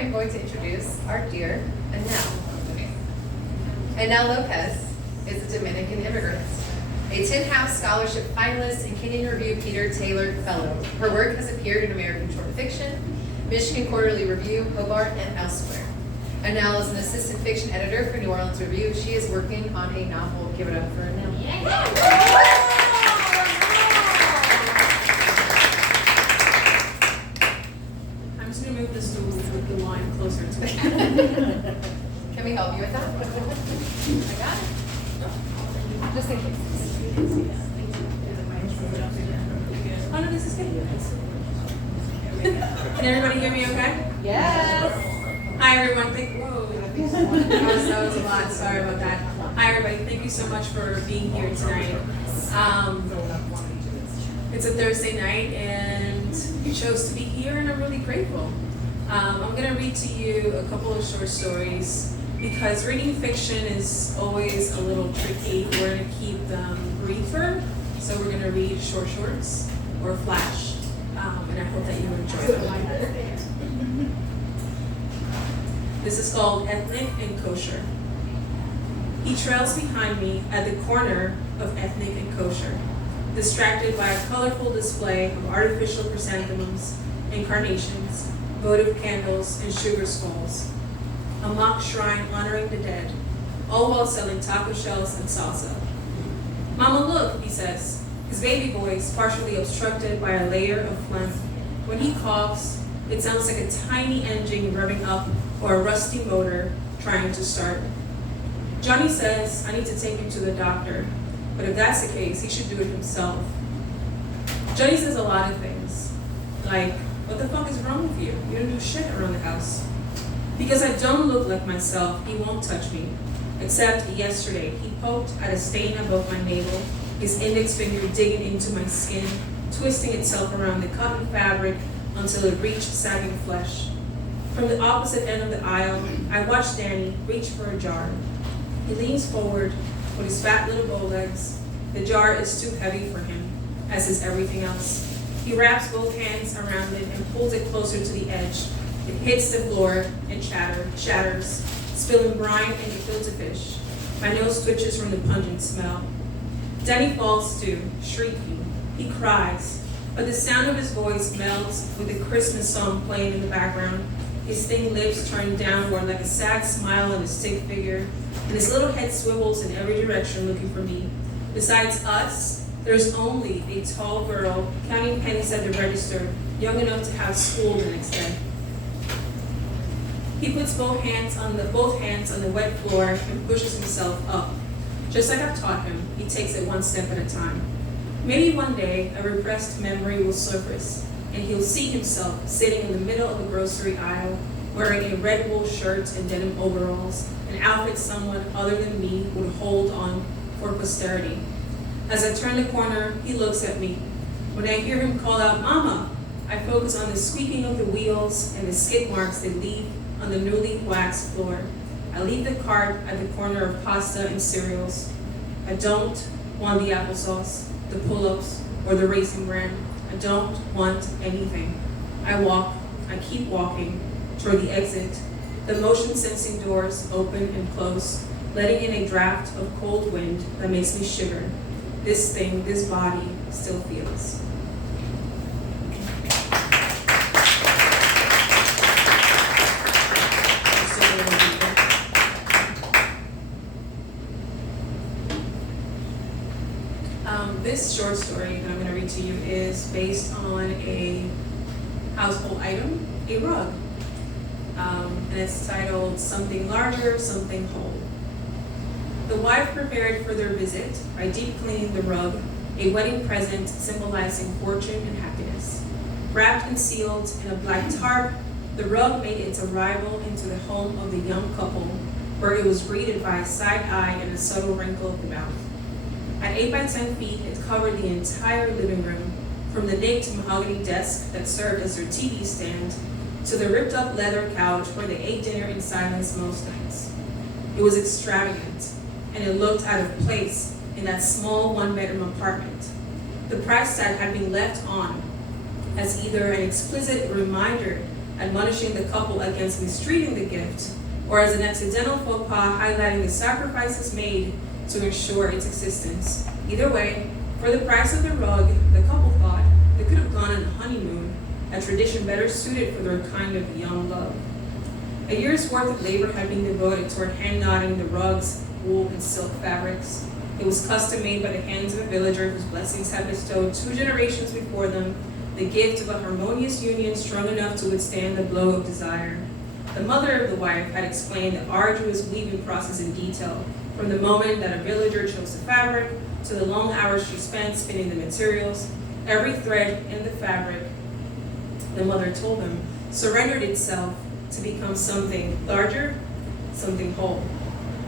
am going to introduce our dear Annell. Annell López is a Dominican immigrant, a Tin House Scholarship finalist and Kenyon Review Peter Taylor Fellow. Her work has appeared in American Short Fiction, Michigan Quarterly Review, Hobart, and elsewhere. Annell is an assistant fiction editor for New Orleans Review. She is working on a novel. Give it up for Annell. I'm just going to move this stool with the line closer to me. Can we help you with that? I got it. Just in case. Oh no, this is good. Can everybody hear me okay? Yes. Hi everyone, whoa. That was a lot, sorry about that. Hi everybody, thank you so much for being here tonight. It's a Thursday night and you chose to be here and I'm really grateful. I'm gonna read to you a couple of short stories because reading fiction is always a little tricky. We're gonna keep them briefer, so we're gonna read shorts or flash, and I hope that you enjoy them. This is called Ethnic and Kosher. He trails behind me at the corner of Ethnic and Kosher, distracted by a colorful display of artificial chrysanthemums and carnations, votive candles, and sugar skulls. A mock shrine honoring the dead, all while selling taco shells and salsa. Mama, look, he says, his baby voice partially obstructed by a layer of phlegm. When he coughs, it sounds like a tiny engine revving up or a rusty motor trying to start. Johnny says I need to take him to the doctor, but if that's the case, he should do it himself. Johnny says a lot of things, like, what the fuck is wrong with you? You don't do shit around the house. Because I don't look like myself, he won't touch me. Except yesterday, he poked at a stain above my navel, his index finger digging into my skin, twisting itself around the cotton fabric until it reached sagging flesh. From the opposite end of the aisle, I watched Danny reach for a jar. He leans forward with his fat little bow legs. The jar is too heavy for him, as is everything else. He wraps both hands around it and pulls it closer to the edge. It hits the floor and shatters, spilling brine and gefilte fish. My nose twitches from the pungent smell. Danny falls too, shrieking. He cries, but the sound of his voice melds with the Christmas song playing in the background. His thin lips turn downward like a sad smile on his stick figure, and his little head swivels in every direction looking for me. Besides us, there's only a tall girl counting pennies at the register, young enough to have school the next day. He puts both hands on the wet floor and pushes himself up. Just like I've taught him, he takes it one step at a time. Maybe one day a repressed memory will surface, and he'll see himself sitting in the middle of a grocery aisle, wearing a red wool shirt and denim overalls, an outfit someone other than me would hold on for posterity. As I turn the corner, he looks at me. When I hear him call out, "Mama," I focus on the squeaking of the wheels and the skid marks they leave on the newly waxed floor. I leave the cart at the corner of pasta and cereals. I don't want the applesauce, the pull-ups, or the Raisin Bran. I don't want anything. I keep walking toward the exit. The motion-sensing doors open and close, letting in a draft of cold wind that makes me shiver. This body still feels. This short story that I'm going to read to you is based on a household item, a rug. And it's titled Something Larger, Something Whole. The wife prepared for their visit by deep cleaning the rug, a wedding present symbolizing fortune and happiness. Wrapped and sealed in a black tarp, the rug made its arrival into the home of the young couple, where it was greeted by a side eye and a subtle wrinkle of the mouth. At 8 by 10 feet, it covered the entire living room, from the nicked mahogany desk that served as their TV stand to the ripped up leather couch where they ate dinner in silence most nights. It was extravagant, and it looked out of place in that small one-bedroom apartment. The price tag had been left on as either an explicit reminder admonishing the couple against mistreating the gift, or as an accidental faux pas highlighting the sacrifices made to ensure its existence. Either way, for the price of the rug, the couple thought they could have gone on a honeymoon, a tradition better suited for their kind of young love. A year's worth of labor had been devoted toward hand-knotting the rugs, wool, and silk fabrics. It was custom made by the hands of a villager whose blessings had bestowed 2 generations before them the gift of a harmonious union strong enough to withstand the blow of desire. The mother of the wife had explained the arduous weaving process in detail, from the moment that a villager chose the fabric to the long hours she spent spinning the materials. Every thread in the fabric, the mother told them, surrendered itself to become something larger, something whole.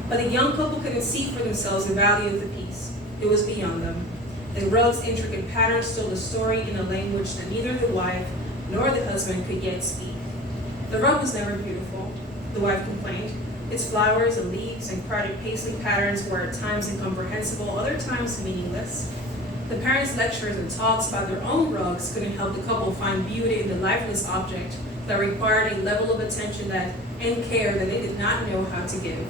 But the young couple couldn't see for themselves the value of the piece. It was beyond them. The rug's intricate patterns told a story in a language that neither the wife nor the husband could yet speak. The rug was never beautiful, the wife complained. Its flowers and leaves and crowded paisley patterns were at times incomprehensible, other times meaningless. The parents' lectures and talks about their own rugs couldn't help the couple find beauty in the lifeless object that required a level of attention and care that they did not know how to give.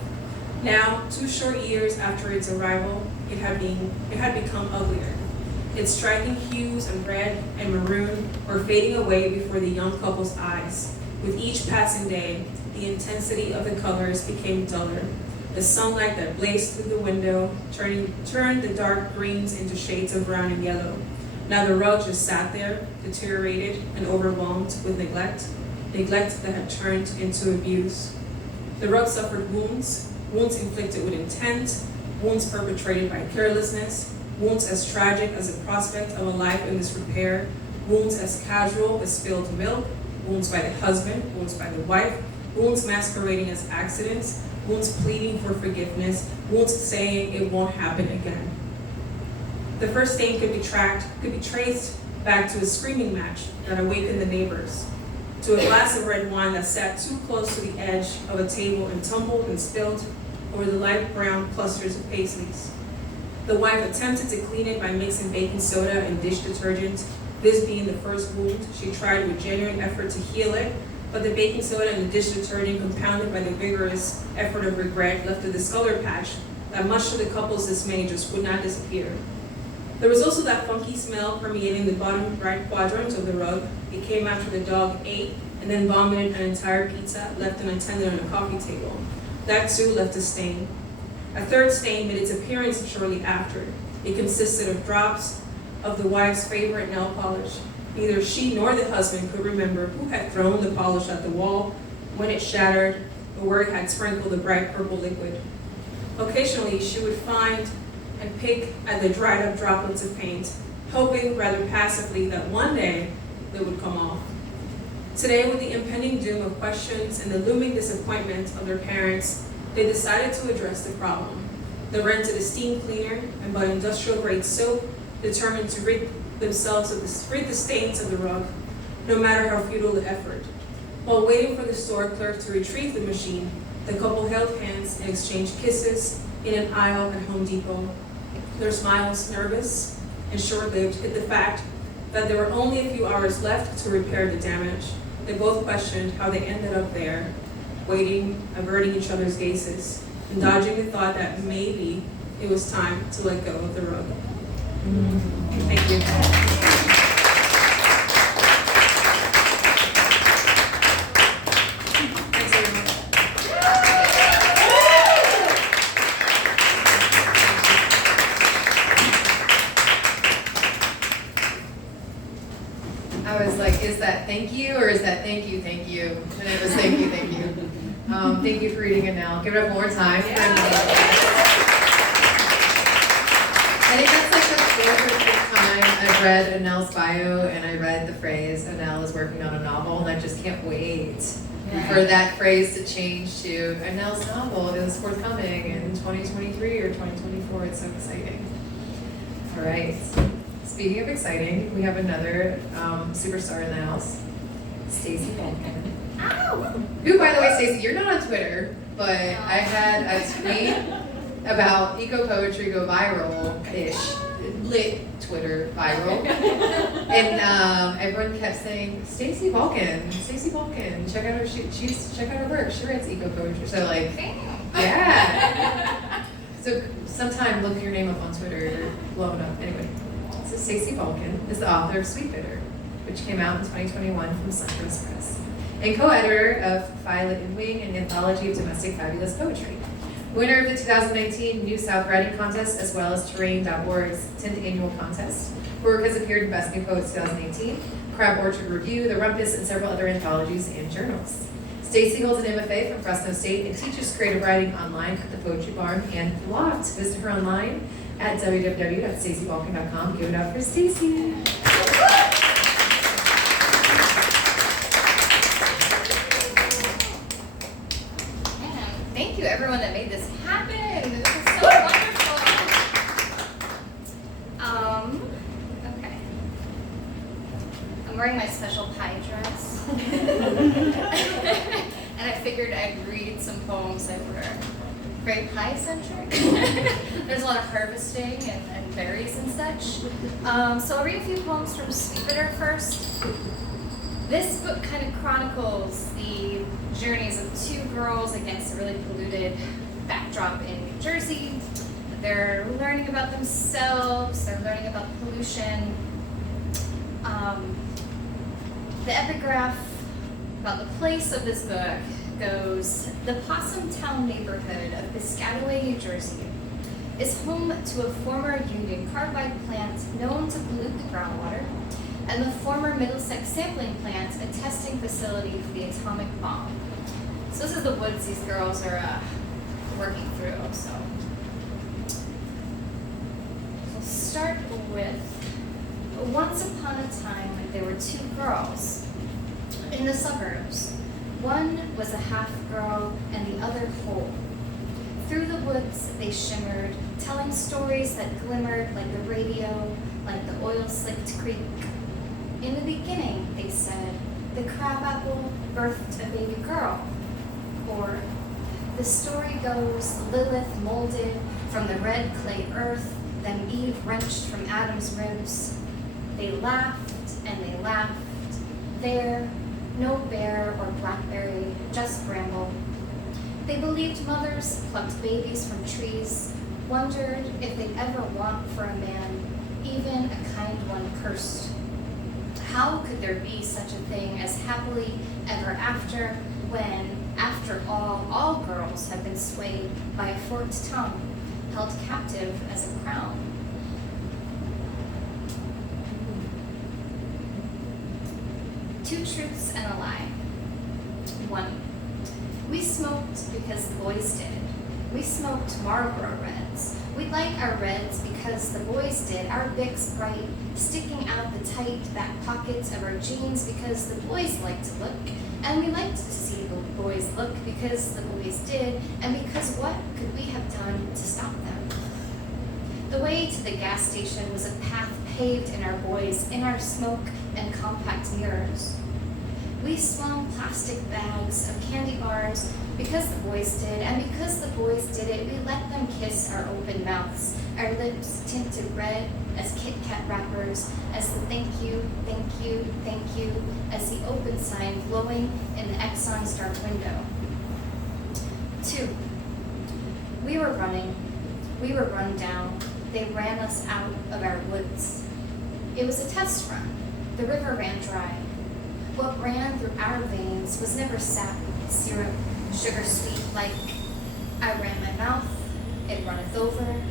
Now, 2 short years after its arrival, it had become uglier. Its striking hues of red and maroon were fading away before the young couple's eyes. With each passing day, the intensity of the colors became duller. The sunlight that blazed through the window turned the dark greens into shades of brown and yellow. Now the rug just sat there, deteriorated and overwhelmed with neglect that had turned into abuse. The rug suffered wounds inflicted with intent, wounds perpetrated by carelessness, wounds as tragic as the prospect of a life in disrepair, wounds as casual as spilled milk, wounds by the husband, wounds by the wife, wounds masquerading as accidents, wounds pleading for forgiveness, wounds saying it won't happen again. The first stain could be traced back to a screaming match that awakened the neighbors, to a glass of red wine that sat too close to the edge of a table and tumbled and spilled over the light brown clusters of paisleys. The wife attempted to clean it by mixing baking soda and dish detergent. This being the first wound, she tried with genuine effort to heal it, but the baking soda and the dish detergent, compounded by the vigorous effort of regret, left a discolored patch that, much to the couple's dismay, just would not disappear. There was also that funky smell permeating the bottom right quadrant of the rug. It came after the dog ate and then vomited an entire pizza left unattended on a coffee table. That too left a stain. A third stain made its appearance shortly after. It consisted of drops of the wife's favorite nail polish. Neither she nor the husband could remember who had thrown the polish at the wall, when it shattered, or where it had sprinkled the bright purple liquid. Occasionally, she would find and pick at the dried up droplets of paint, hoping rather passively that one day they would come off. Today, with the impending doom of questions and the looming disappointment of their parents, they decided to address the problem. They rented a steam cleaner and bought industrial-grade soap, determined to rid the stains of the rug, no matter how futile the effort. While waiting for the store clerk to retrieve the machine, the couple held hands and exchanged kisses in an aisle at Home Depot. Their smiles, nervous and short-lived, hid the fact that there were only a few hours left to repair the damage. They both questioned how they ended up there, waiting, averting each other's gazes, and dodging the thought that maybe it was time to let go of the rug. Thank you. Thanks, everyone. I was like, is that thank you or is that thank you, thank you? And it was thank you, thank you. Thank you for reading Annell. Give it up one more time. Yeah. I think that's like the fourth or fifth time I've read Annell's bio and I read the phrase Annell is working on a novel, and I just can't wait for that phrase to change to Annell's novel is forthcoming in 2023 or 2024. It's so exciting. All right. Speaking of exciting, we have another superstar in the house, Stacey Balkun. Who, by the way, Stacey, you're not on Twitter, but I had a tweet about eco poetry go viral-ish lit Twitter viral. And everyone kept saying, Stacey Balkun, check out her check out her work. She writes eco poetry. So like, yeah. So sometime look your name up on Twitter, you're blowing up. Anyway, so Stacey Balkun is the author of Sweet Bitter, which came out in 2021 from Suncoast Press, and co-editor of Violet and Wing, an anthology of domestic fabulous poetry. Winner of the 2019 New South Writing Contest, as well as Terrain.org's 10th annual contest. Her work has appeared in Best New Poets 2018, Crab Orchard Review, The Rumpus, and several other anthologies and journals. Stacey holds an MFA from Fresno State and teaches creative writing online at the Poetry Barn and Loft. Visit her online at www.staceybalkun.com. Give it up for Stacey. Thank you, everyone that made this happen. This is so wonderful. Okay. I'm wearing my special pie dress. And I figured I'd read some poems that were very pie-centric. There's a lot of harvesting and berries and such. So I'll read a few poems from Sweet Bitter first. This book kind of chronicles the journeys of two girls against a really polluted backdrop in New Jersey. They're learning about themselves, they're learning about pollution. The epigraph about the place of this book goes, the Possum Town neighborhood of Piscataway, New Jersey is home to a former Union Carbide plant known to pollute the groundwater, and the former Middlesex sampling plant, a testing facility for the atomic bomb. So this is the woods these girls are working through. So we'll start with, once upon a time, there were two girls in the suburbs. One was a half girl and the other whole. Through the woods they shimmered, telling stories that glimmered like the radio, like the oil-slicked creek. In the beginning, they said, the crabapple birthed a baby girl. Or, the story goes, Lilith molded from the red clay earth, then Eve wrenched from Adam's ribs. They laughed and they laughed. There, no bear or blackberry, just bramble. They believed mothers plucked babies from trees, wondered if they'd ever want for a man, even a kind one cursed. How could there be such a thing as happily ever after when, after all girls have been swayed by a forked tongue, held captive as a crown? Two truths and a lie. 1. We smoked because the boys did. We smoked Marlboro Reds. We like our Reds because the boys did. Our Bics bright, sticking out the tight back pockets of our jeans because the boys liked to look. And we liked to see the boys look because the boys did. And because what could we have done to stop them? The way to the gas station was a path paved in our boys, in our smoke and compact mirrors. We swung plastic bags of candy bars because the boys did, and because the boys did it, we let them kiss our open mouths, our lips tinted red as Kit Kat wrappers, as the thank you, as the open sign glowing in the Exxon's dark window. 2. We were running. We were run down. They ran us out of our woods. It was a test run. The river ran dry. What ran through our veins was never sap, syrup, sugar sweet like I ran my mouth, it runneth over.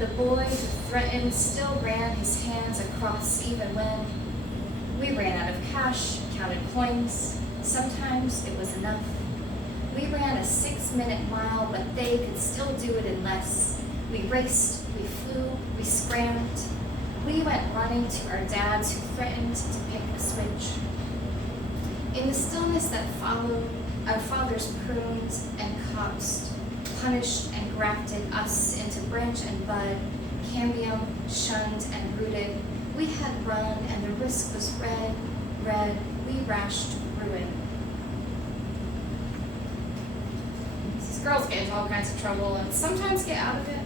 The boy who threatened still ran his hands across even when we ran out of cash, counted coins. Sometimes it was enough. We ran a 6-minute mile, but they could still do it in less. We raced, we flew, we scrammed. We went running to our dads who threatened to pick a switch. In the stillness that followed, our fathers pruned and coaxed, punished and grafted us into branch and bud, cambium, shunned and rooted. We had run and the risk was red, we rashed ruin. These girls get into all kinds of trouble and sometimes get out of it.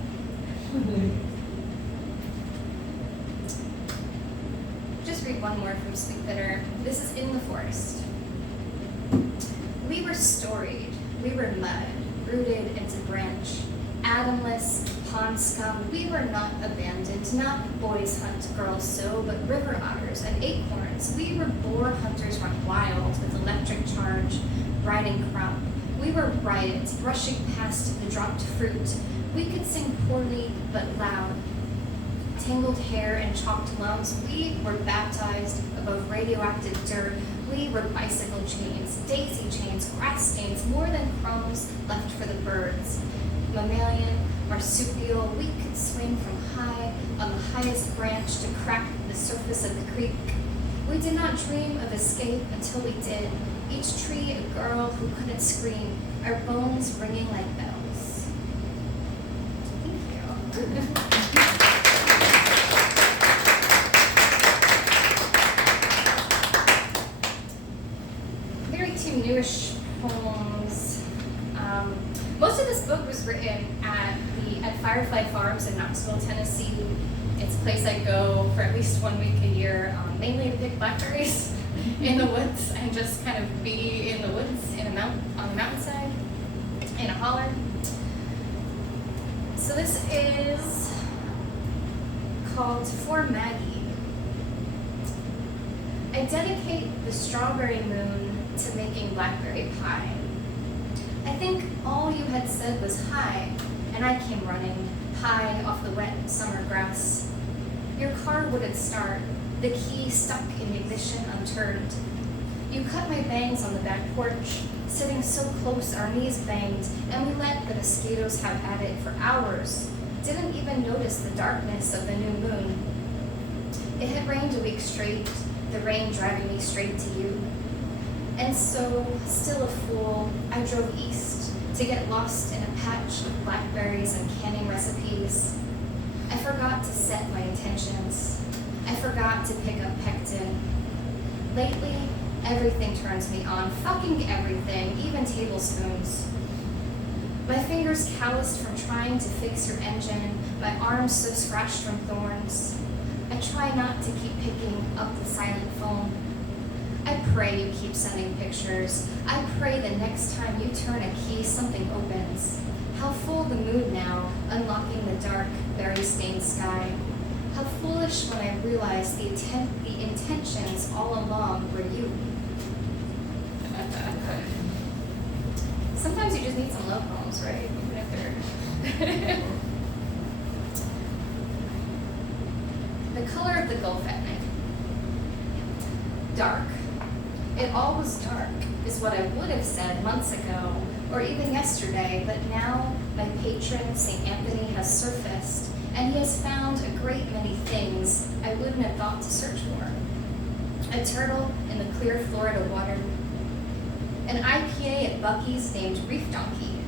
read one more from Sweet Bitter. This is In the Forest. We were storied, we were mud, rooted into branch. Adamless, pond scum, we were not abandoned, not boys hunt, girls sow, but river otters and acorns. We were boar hunters run wild with electric charge, riding crop. We were riots, rushing past the dropped fruit. We could sing poorly, but loud. Tangled hair and chalked lumps, we were baptized above radioactive dirt. We were bicycle chains, daisy chains, grass stains, more than crumbs left for the birds. Mammalian, marsupial, we could swing from high on the highest branch to crack the surface of the creek. We did not dream of escape until we did. Each tree a girl who couldn't scream, our bones ringing like bells. Thank you. Newish poems. Most of this book was written at Firefly Farms in Knoxville, Tennessee. It's a place I go for at least 1 week a year, mainly to pick blackberries in the woods and just kind of be in the woods on the mountainside in a holler. So this is called For Maggie. I dedicate the strawberry moon to making blackberry pie. I think all you had said was hi, and I came running, high off the wet summer grass. Your car wouldn't start, the key stuck in the ignition unturned. You cut my bangs on the back porch, sitting so close our knees banged, and we let the mosquitoes have at it for hours. Didn't even notice the darkness of the new moon. It had rained a week straight, the rain driving me straight to you. And so, still a fool, I drove east to get lost in a patch of blackberries and canning recipes. I forgot to set my intentions. I forgot to pick up pectin. Lately, everything turns me on, fucking everything, even tablespoons. My fingers calloused from trying to fix your engine, my arms so scratched from thorns. I try not to keep picking up the silent phone. I pray you keep sending pictures. I pray the next time you turn a key, something opens. How full the mood now, unlocking the dark, berry-stained sky. How foolish when I realized the intentions all along were you. Sometimes you just need some love poems, right? Even if they're... The color of the Gulf at night. Dark. It all was dark, is what I would have said months ago, or even yesterday, but now my patron, St. Anthony, has surfaced, and he has found a great many things I wouldn't have thought to search for. A turtle in the clear Florida water, an IPA at Buc-ee's named Reef Donkey,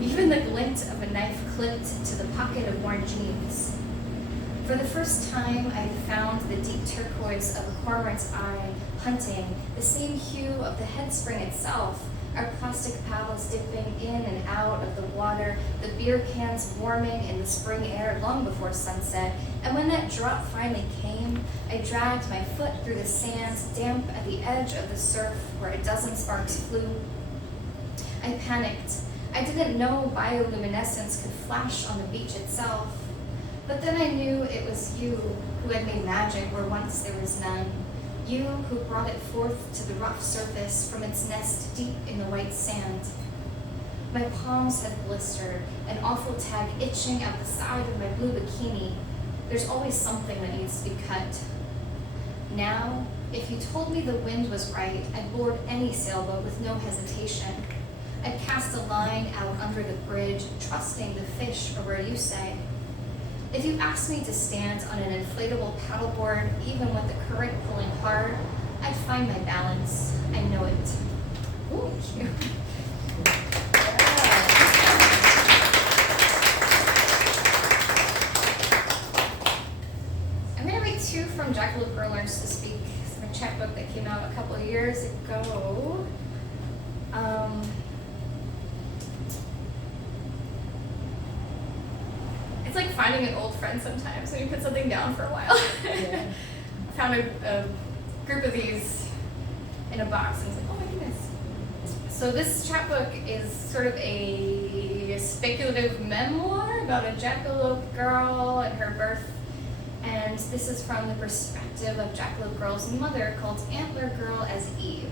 even the glint of a knife clipped to the pocket of worn jeans. For the first time, I found the deep turquoise of a cormorant's eye, hunting, the same hue of the headspring itself, our plastic paddles dipping in and out of the water, the beer cans warming in the spring air long before sunset, and when that drop finally came, I dragged my foot through the sands, damp at the edge of the surf where a dozen sparks flew. I panicked. I didn't know bioluminescence could flash on the beach itself. But then I knew it was you who had made magic where once there was none. You who brought it forth to the rough surface from its nest deep in the white sand. My palms had blistered, an awful tag itching at the side of my blue bikini. There's always something that needs to be cut. Now, if you told me the wind was right, I'd board any sailboat with no hesitation. I'd cast a line out under the bridge, trusting the fish are where you say. If you asked me to stand on an inflatable paddleboard, even with the current pulling hard, I'd find my balance. I know it. Ooh, cute. I'm going to read two from Jacqueline Learns to Speak. It's a chapbook that came out a couple of years ago. It's like finding an old friend sometimes when you put something down for a while. Yeah. found a group of these in a box and was like, oh my goodness. So this chapbook is sort of a speculative memoir about a jackalope girl and her birth. And this is from the perspective of Jackalope Girl's mother, called Antler Girl as Eve.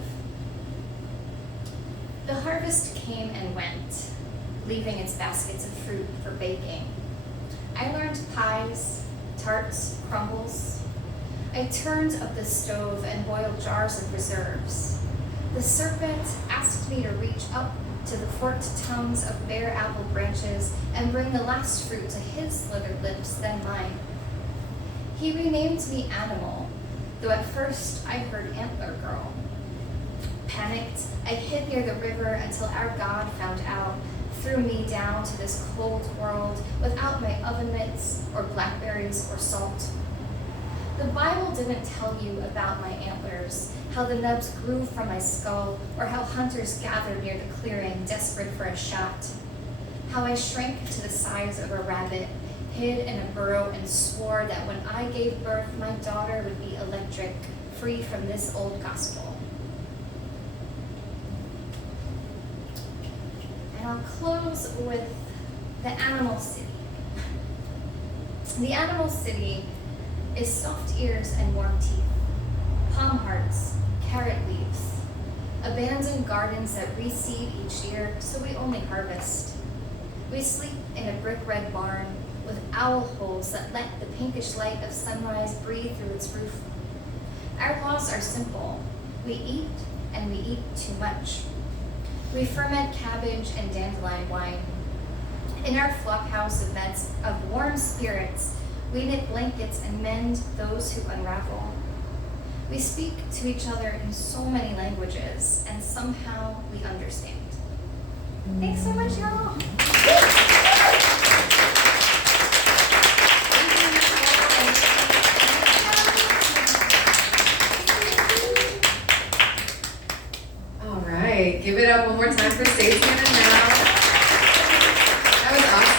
The harvest came and went, leaving its baskets of fruit for baking. I learned pies, tarts, crumbles. I turned up the stove and boiled jars of preserves. The serpent asked me to reach up to the forked tongues of bare apple branches and bring the last fruit to his slithered lips, then mine. He renamed me Animal, though at first I heard Antler Girl. Panicked, I hid near the river until our God found out, threw me down to this cold world without my oven mitts or blackberries or salt. The Bible didn't tell you about my antlers, how the nubs grew from my skull, or how hunters gathered near the clearing, desperate for a shot. How I shrank to the size of a rabbit, hid in a burrow, and swore that when I gave birth, my daughter would be electric, free from this old gospel. And I'll close with the animal city. The animal city is soft ears and warm teeth, palm hearts, carrot leaves, abandoned gardens that reseed each year, so we only harvest. We sleep in a brick red barn with owl holes that let the pinkish light of sunrise breathe through its roof. Our laws are simple. We eat, and we eat too much. We ferment cabbage and dandelion wine. In our flop house of beds of warm spirits, we knit blankets and mend those who unravel. We speak to each other in so many languages, and somehow we understand. Thanks so much, y'all. All right, give it up one more time for Stacey and Annell. That was awesome.